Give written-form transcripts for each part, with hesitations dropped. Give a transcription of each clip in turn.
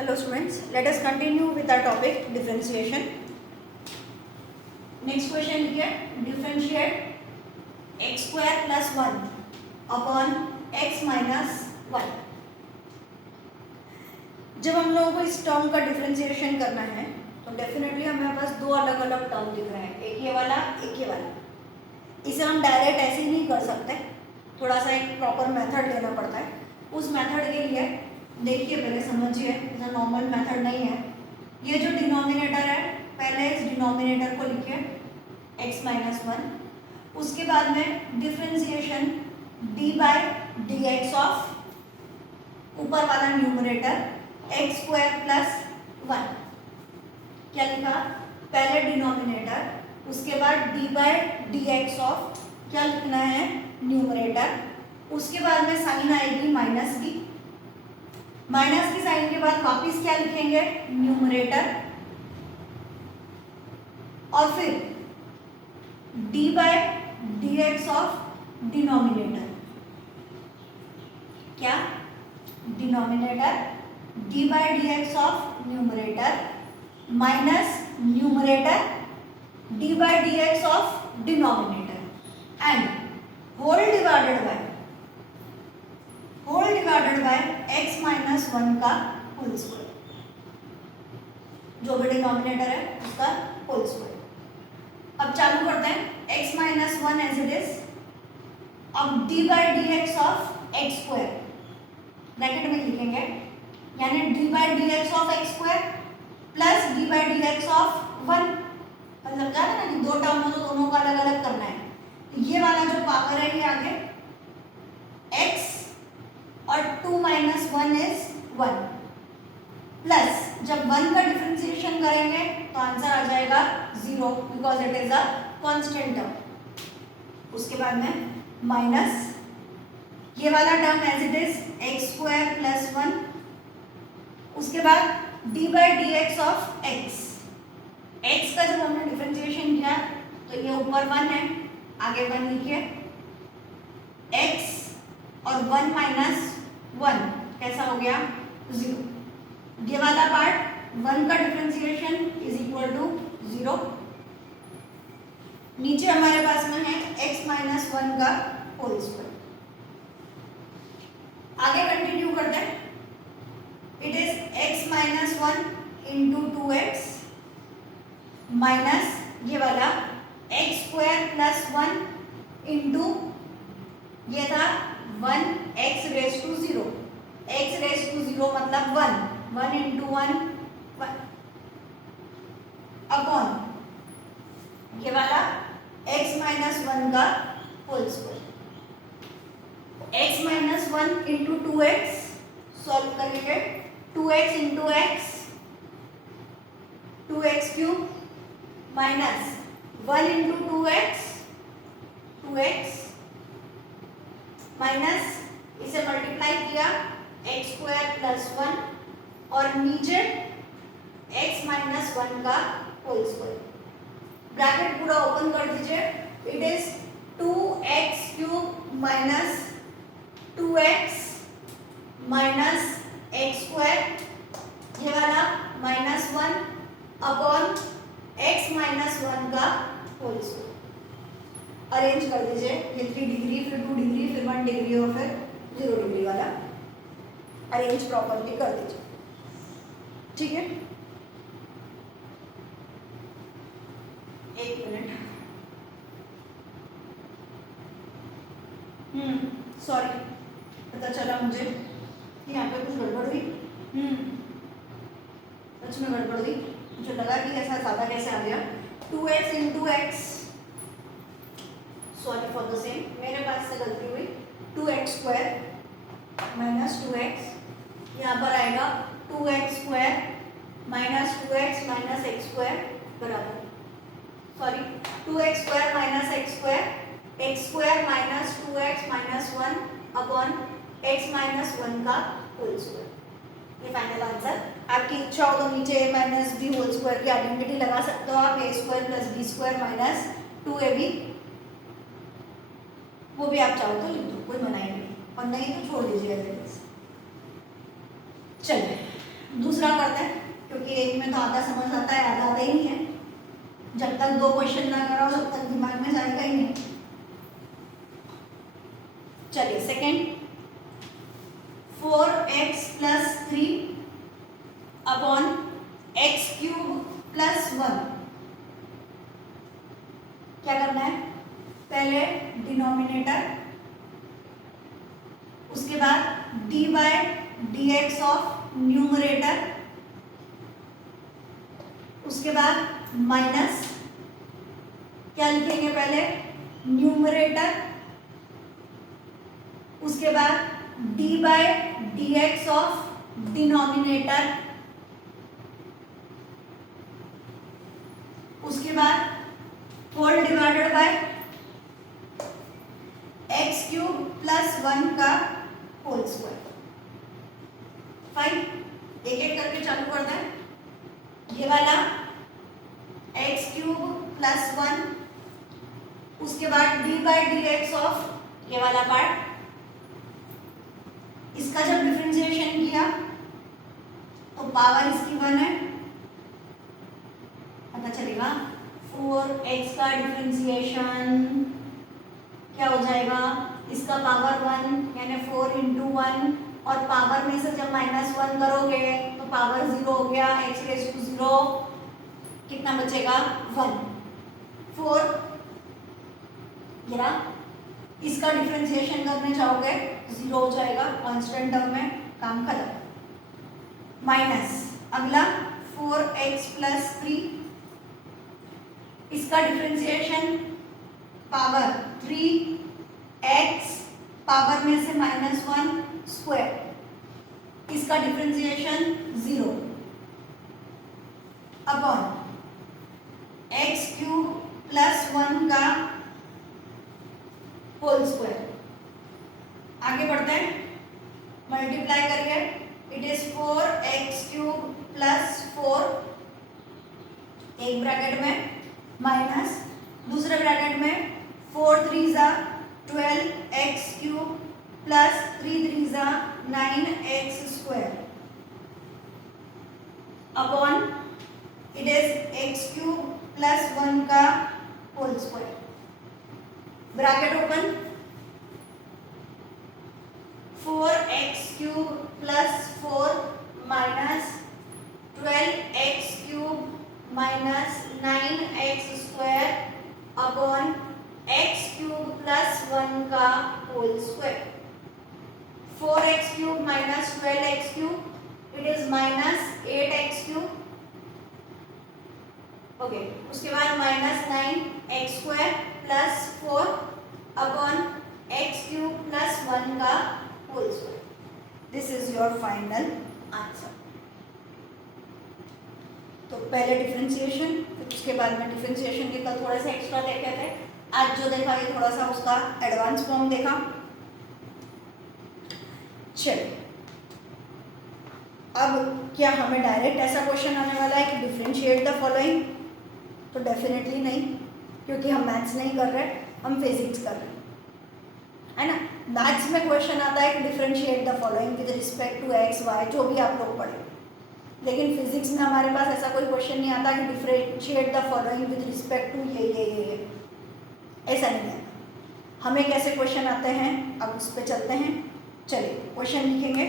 Hello students, let us continue with our topic differentiation. Next question here, differentiate x square plus 1 upon x minus 1. जब हम लोगों को इस term का differentiation करना है तो डेफिनेटली हमें पास दो अलग अलग टर्म दिख रहे हैं, एक ये वाला एक ये वाला. इसे हम डायरेक्ट ऐसे ही नहीं कर सकते, थोड़ा सा एक प्रॉपर मेथड लेना पड़ता है. उस मेथड के लिए देखिए पहले समझिए, ऐसा नॉर्मल मेथड नहीं है. ये जो डिनोमिनेटर है पहले इस डिनोमिनेटर को लिखिए x माइनस 1, उसके बाद में differentiation d by d x of ऊपर वाला न्यूमरेटर x स्क्वायर प्लस 1. क्या लिखा? पहले डिनोमिनेटर, उसके बाद d by d x of क्या लिखना है न्यूमरेटर, उसके बाद में साइन आएगी माइनस की. माइनस की साइन के बाद वापिस क्या लिखेंगे न्यूमरेटर, और फिर d by d x of denominator. क्या? Denominator d by d x of numerator minus numerator d by d x of denominator and whole divided by x minus 1 का होल स्क्वायर. जो भी डिनोमिनेटर है उसका whole square. अब चालू करते हैं x minus 1 as it is. अब d by d x of x square bracket में लिखेंगे, यानी d by d x of x square plus d by d x of 1. मतलब क्या है ना कि दो टर्म हो तो दोनों को अलग अलग करना है. ये वाला जो पावर है ये आगे x और 2 माइनस 1 इज 1 प्लस जब 1 का डिफरेंशिएशन करेंगे तो आंसर आ जाएगा 0 because it is a constant term. उसके बाद में माइनस ये वाला term as it is x square plus 1, उसके बाद d by d x of x. x का जब हमने डिफरेंशिएशन किया तो ये ऊपर 1 है, आगे 1 लिखिए. x और 1 माइनस 1 कैसा हो गया 0. ये वाला पार्ट 1 का डिफरेंशिएशन इज इक्वल टू 0. नीचे हमारे पास में है x माइनस 1 का होल स्क्वायर. आगे कंटिन्यू करते हैं. It is x minus 1 into 2x minus ये वाला x स्क्वायर प्लस 1 इंटू ये था 1x raise to 0. x raise to 0 मतलब 1 इंटू 1 अपॉन ये वाला x माइनस 1 का whole square. x minus 1 into 2x solve करेंगे. 2x into x 2x cube minus 1 into 2x minus इसे मल्टीप्लाई किया x square plus 1 और नीचे x माइनस 1 का होल स्क्वायर. ब्रैकेट पूरा ओपन कर दीजिए. It is 2x cube minus 2x minus x square ये वाला माइनस 1 अपॉन x माइनस 1 का होल स्क्वायर. अरेंज कर दीजिए. ये 3 डिग्री फिर 2 डिग्री फिर 1 डिग्री और फिर 0 डिग्री वाला अरेंज प्रॉपर्ली कर दीजिए. ठीक है, एक मिनट. सॉरी, पता चला मुझे यहाँ पे कुछ गड़बड़ हुई. सच में गड़बड़ हुई. मुझे लगा कि ऐसा ज़्यादा कैसे आ गया. 2x into x, sorry for the same, मेरे पास से गलती हुई. 2x स्क्वायर माइनस 2x यहाँ पर आएगा 2x square minus 2x minus x square बराबर, sorry 2x square minus x square x square minus 2x minus 1 upon x minus 1 का whole square. ये फाइनल आंसर. आपकी इच्छा हो तो नीचे a minus b whole square की आइडेंटिटी लगा सकते हो आप. a square plus b square minus 2ab, वो भी आप चाहो तो लिख दो, कोई मना ही नहीं, और नहीं तो छोड़ दीजिए. चलिए दूसरा करते हैं, क्योंकि एक में तो आधा समझ आता है, आधा आता ही नहीं है। जब तक 2 क्वेश्चन ना कराओ तब तक दिमाग में जाएगा ही नहीं। चलिए सेकेंड, 4x + 3 अपॉन x³ + 1। क्या करना है? पहले डिनोमिनेटर, उसके बाद d/dx ऑफ न्यूमरेटर, उसके बाद माइनस, क्या लिखेंगे पहले? न्यूमरेटर, उसके बाद d/dx ऑफ डिनोमिनेटर, उसके बाद होल डिवाइडेड बाय x³ + 1 का होल स्क्वायर। फाइन, एक एक करके चालू करते हैं। ये वाला x³ + 1, उसके बाद d/dx ऑफ ये वाला पार्ट, इसका जब डिफरेंशिएशन किया तो पावर इसकी 1 है, पता चलेगा 4x का डिफरेंशिएशन क्या हो जाएगा? इसका पावर 1 यानी 4 × 1, और पावर में से जब -1 करोगे तो पावर 0 हो गया, x⁻0 कितना बचेगा? 1। 4 गिरा, इसका डिफरेंशिएशन करने जाओगे 0 हो जाएगा, कांस्टेंट टर्म में, काम खत्म। माइनस अगला 4x + 3, इसका डिफरेंशिएशन पावर 3x पावर में से -1 स्क्वायर, इसका डिफरेंशिएशन 0 अपॉन x³ + 1 का होल स्क्वायर। आगे बढ़ते हैं, मल्टीप्लाई करिए, इट इज 4x³ + 4, एक ब्रैकेट में, माइनस दूसरे ब्रैकेट में 4 3 = 12x³ + 3 3 = 9x² upon it is x³ + 1 का whole square. Bracket open, 4x³ + 4 minus 12x³ minus 9x² upon x³ + 1 का whole square. 4x³ minus 12x³ it is -8x³, okay. उसके बाद -9x² + 4 upon x³ + 1 का whole square. This is your final answer. तो पहले differentiation, फिर उसके बाद में डिफरेंशिएशन के कल थोड़े से एक्स्ट्रा देखे थे, आज जो देखा ये थोड़ा सा उसका एडवांस फॉर्म देखा। चलिए, अब क्या हमें डायरेक्ट ऐसा क्वेश्चन आने वाला है कि डिफरेंशिएट द फॉलोइंग? तो डेफिनेटली नहीं, क्योंकि हम मैथ्स नहीं कर रहे, हम फिजिक्स कर रहे हैं, है ना। मैथ्स में क्वेश्चन आता है कि differentiate the following with respect to x y, जो भी आप लोग पढ़े, लेकिन फिजिक्स में हमारे पास ऐसा कोई क्वेश्चन नहीं आता कि differentiate the following with respect to ये, ऐसा नहीं है। हमें कैसे क्वेश्चन आते हैं, अब उस पर चलते हैं। चलिए क्वेश्चन लिखेंगे।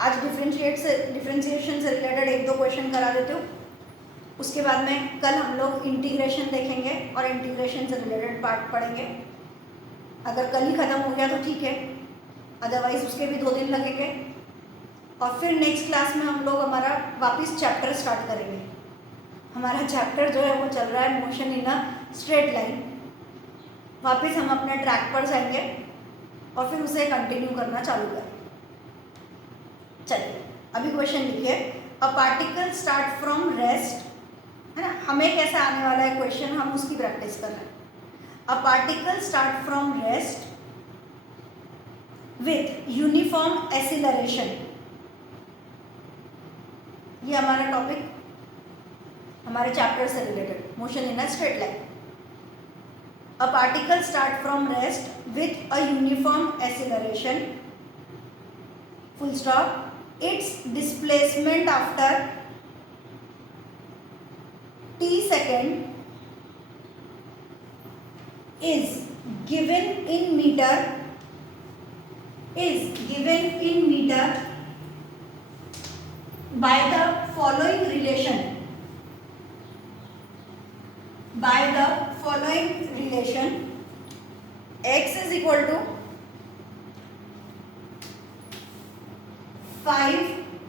आज डिफरेंशिएशन से रिलेटेड 1-2 क्वेश्चन करा देते हो, उसके बाद में कल हम लोग इंटीग्रेशन देखेंगे और इंटीग्रेशन से रिलेटेड पार्ट पढ़ेंगे। अगर कल ही ख़त्म हो गया तो ठीक है, अदरवाइज उसके भी 2 दिन लगेंगे। और फिर नेक्स्ट क्लास में हम लोग हमारा वापस चैप्टर स्टार्ट करेंगे। हमारा चैप्टर जो है वो चल रहा है motion in a straight line. वापस हम अपने ट्रैक पर जाएंगे और फिर उसे कंटिन्यू करना चालू करें। चलिए अभी क्वेश्चन लिखिए, a particle start from rest, है ना। हमें कैसा आने वाला है क्वेश्चन, हम उसकी प्रैक्टिस कर रहे हैं। A particle start from rest with uniform acceleration, ये हमारा टॉपिक हमारे चैप्टर से related, motion in a straight line. A particle start from rest with a uniform acceleration, full stop, its displacement after t second is given in meter by the following relation. X is equal to 5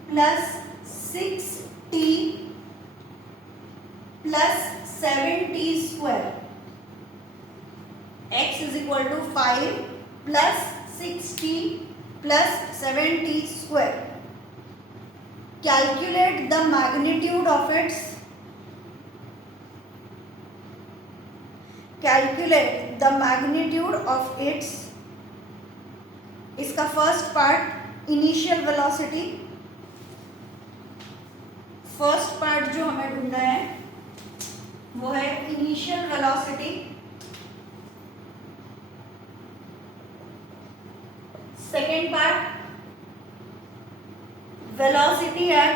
plus 6t plus 7t square. X is equal to 5 plus 6t plus 7t square. Calculate the magnitude of its इसका first part initial velocity, first part जो हमें ढूंढना है वो है initial velocity. Second part velocity at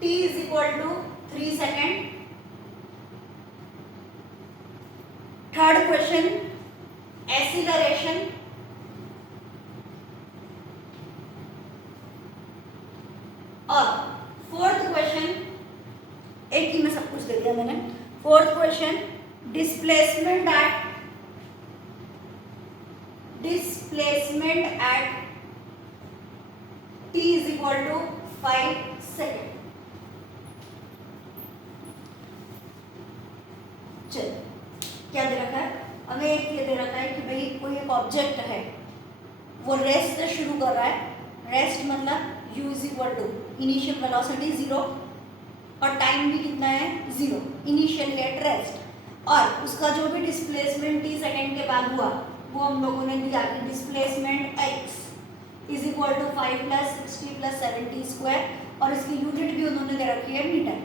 t is equal to 3 second. Third question acceleration. और fourth question, एक ही में सब कुछ दे दिया मैंने. Fourth question displacement at t is equal to 5 second. चल क्या दे रखा है हमें? एक ये दे रखा है कि भाई कोई एक ऑब्जेक्ट है, वो रेस्ट से शुरू कर रहा है. रेस्ट मतलब u is equal to initial velocity 0 और टाइम भी कितना है 0, इनिशियली एट रेस्ट. और उसका जो भी डिस्प्लेसमेंट t सेकेंड के बाद हुआ वो हम लोगों ने दिया कि displacement x is equal to 5 plus 60 plus 70 square, और इसकी यूनिट भी उन्होंने दे रखी है मीटर.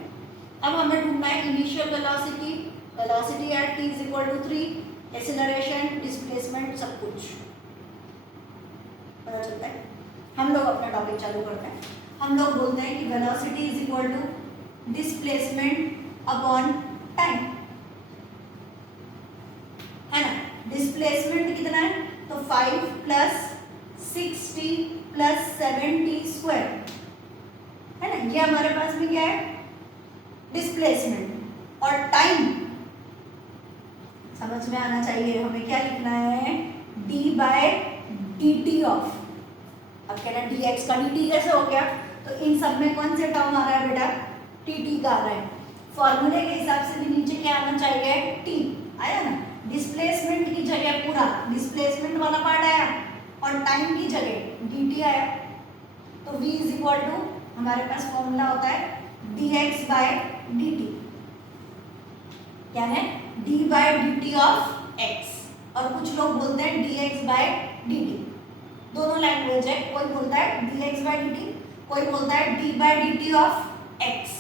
अब हमें ढूंढना है initial velocity at t is equal to 3, acceleration, displacement, सब कुछ पता चलता है. हम लोग अपना टॉपिक चालू करते हैं. हम लोग बोलते हैं कि velocity is equal to displacement upon time, है ना. डिस्प्लेसमेंट कितना है? तो 5 प्लस 60 प्लस 70 स्क्वायर, है ना. ये हमारे पास में क्या है? डिस्प्लेसमेंट. और टाइम समझ में आना चाहिए. हमें क्या लिखना है? d by dt of. अब कहना dx का dt कैसे हो गया? तो इन सब में कौन से टर्म आ रहा है बेटा? tt का आ रहा है. फॉर्मूले के हिसाब से भी नीचे क्या आना चाहिए? t आया ना. डिस्प्लेसमेंट की जगह पूरा डिस्प्लेसमेंट वाला पार्ट आया और टाइम की जगह dt आया. तो v इज इक्वल टू हमारे पास फॉर्मूला होता है dx बाय dt. क्या है? d by dt of x. और कुछ लोग बोलते हैं dx बाय dt. दोनों लैंग्वेज है. कोई बोलता है dx बाय dt, कोई बोलता है d by dt of x.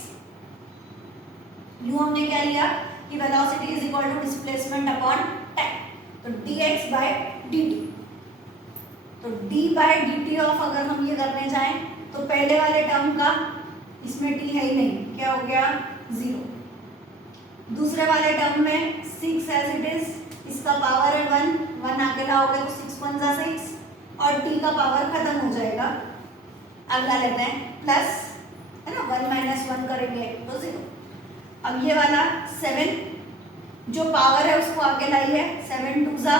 यूं हमने क्या लिया कि velocity is equal to displacement upon time. तो dx बाय dt. तो d बाय dt ऑफ अगर हम ये करने जाएं तो पहले वाले टर्म का इसमें t है ही नहीं, क्या हो गया? 0. दूसरे वाले टर्म में 6 एज इट इज, इसका पावर है 1 अकेला हो गया तो 6 1 जा 6 और t का पावर खत्म हो जाएगा. अगला लेते हैं प्लस, है ना. 1 माइनस 1 करेंगे तो 0. अब ये वाला 7 जो पावर है उसको आगे लाई है. 7 2 जा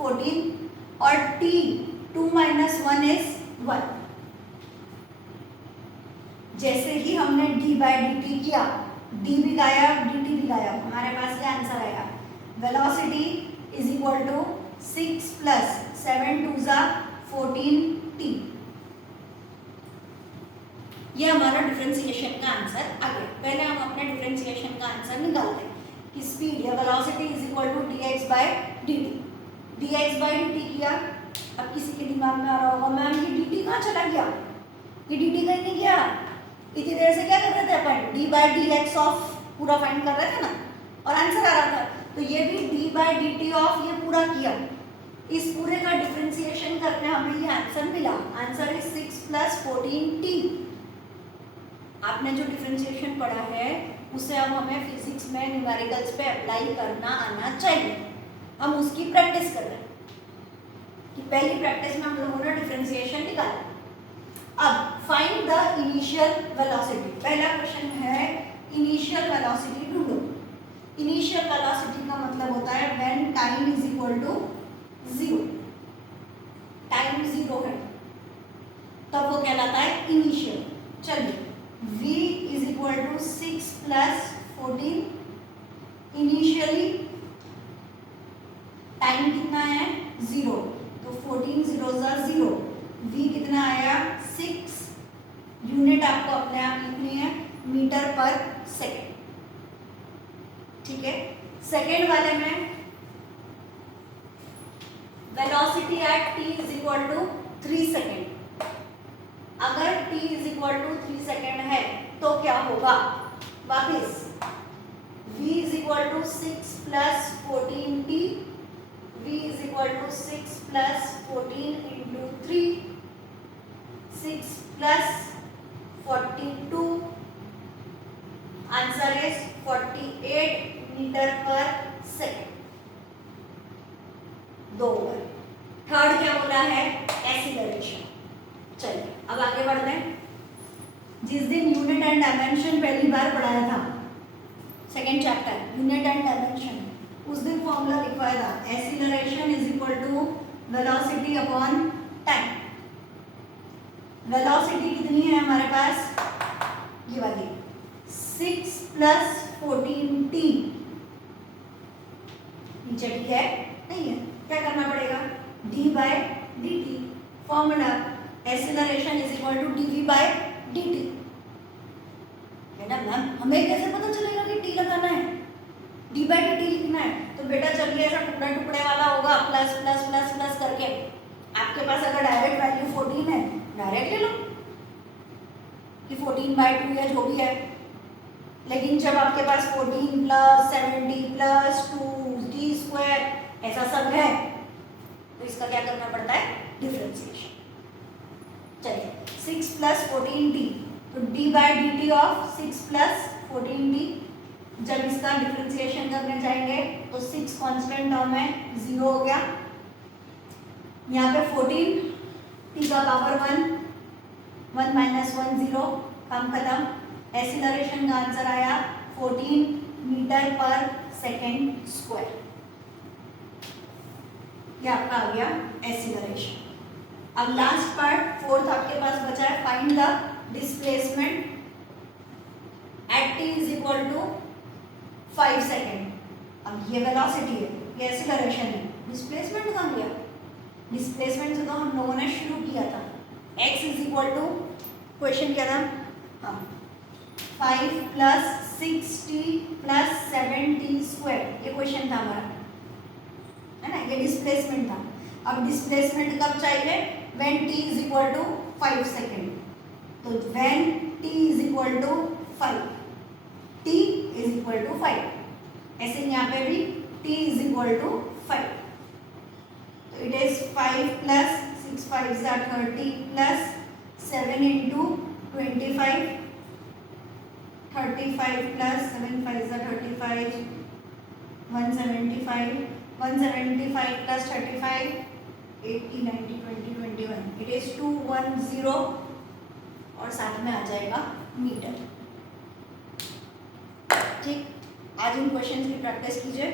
14 और t 2 माइनस 1 इज 1. जैसे ही हमने d बाय dt किया, d भी गायब dt भी गायब, हमारे पास क्या आंसर आएगा? वेलोसिटी इज इक्वल टू 6 प्लस 7 2 जा 14t. ये हमारा डिफरेंशिएशन का आंसर आ गया. पहले हम अपने डिफरेंशिएशन का आंसर निकालते हैं कि स्पीड या velocity is equal to dx by dt. dx by dt किया. अब किसी के दिमाग में आ रहा होगा मैम ये dt कहाँ चला गया? ये dt कहीं नहीं गया. इतनी देर से क्या कर रहे थे अपन? d बाय dx ऑफ पूरा फाइंड कर रहे थे ना, और आंसर आ रहा था. तो ये भी d बाय dt ऑफ ये पूरा किया. इस पूरे का डिफरेंशिएशन करके हमें ये आंसर मिला। Answer is 6 + 14t। आपने जो डिफरेंशिएशन पढ़ा है उसे अब हमें फिजिक्स में न्यूमेरिकल्स पे अप्लाई करना आना चाहिए। हम उसकी प्रैक्टिस कर रहे हैं कि पहली प्रैक्टिस में हम लोगों ने डिफरेंशिएशन निकाला। अब फाइंड द इनिशियल वेलोसिटी। पहला क्वेश्चन है इनिशियल वेलोसिटी ढूंढो। इनिशियल वेलोसिटी का मतलब होता है when time is equal to 0। Time 0 है तब वो कहलाता है इनिशियल। चलिए v is equal to 6 + 14। Initially time कितना है 0, तो 14 0 0। v कितना आया 6। यूनिट आपको अपने आप लिखनी है मीटर पर सेकेंड। ठीक है, सेकेंड वाले में velocity at t is equal to 3 second. अगर t is equal to 3 second है तो क्या होगा? वापिस v is equal to 6 + 14t। v is equal to 6 + 14 into 3, 6 + 42। Answer is 48 metre per second. 2 over. Third क्या बोला है? एक्सीलरेशन। चलिए अब आगे बढ़ते हैं। जिस दिन यूनिट एंड डायमेंशन पहली बार पढ़ाया था, second chapter unit and dimension, उस दिन फॉर्मूला लिखवाया था acceleration is equal to velocity upon time. Velocity कितनी है हमारे पास? ये वाली 6 + 14t। नीचे टी है नहीं है, क्या करना पड़ेगा? d/dt। Formula acceleration is equal to dv/dt। बेटा मैम हमें कैसे पता चलेगा कि t लगाना है, d/dt लिखना है? तो बेटा चलिए ऐसा टुकड़े टुकड़े वाला होगा प्लस प्लस प्लस प्लस करके। आपके पास अगर डायरेक्ट वैल्यू 14 है डायरेक्ट ले लो कि 14/2 या जो भी है। लेकिन जब आपके पास 14 + 70 + 2t² ऐसा सब है तो इसका क्या करना पड़ता है? डिफरेंशिएशन। चलिए 6 + 14t, तो d/dt ऑफ 6 + 14t। जब इसका डिफरेंशिएशन करने जाएंगे तो 6 कांस्टेंट टर्म है 0 हो गया। यहाँ पे 14 t का पावर 1, 1 - 1 0, काम खत्म। एक्सीलरेशन का आंसर आया 14 मीटर पर सेकेंड स्क्वायर। ये आपका आ गया एक्सीलरेशन। अब लास्ट पार्ट फोर्थ आपके पास बचा है find the displacement at t is equal to 5 second. अब ये वेलोसिटी है, ये एक्सीलरेशन है, डिस्प्लेसमेंट कहाँ गया? डिस्प्लेसमेंट से तो हम लोगों ने शुरू किया था। x is equal to question क्या था? हाँ 5 + 6t + 7t²। ये क्वेश्चन था हमारा, है ना? ये डिस्प्लेसमेंट था। अब डिस्प्लेसमेंट कब चाहिए? When t is equal to 5 second. तो when t is equal to 5, t is equal to 5। ऐसे यहाँ पे भी t इज इक्वल टू 5। तो it is 5 + 6 5 30 + 7 into 25, 35 + 7 5 35, 175, 175 + 35, 80 90 20 21। It is 210 और साथ में आ जाएगा मीटर। ठीक, आज इन क्वेश्चंस की प्रैक्टिस कीजिए।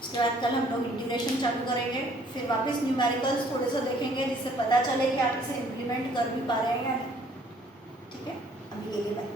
उसके बाद कल हम लोग इंटीग्रेशन चालू करेंगे, फिर वापस न्यूमेरिकल्स थोड़े से देखेंगे जिससे पता चले कि आप इसे इम्प्लीमेंट कर भी पा रहे हैं या नहीं। ठीक है, अभी के लिए बाय।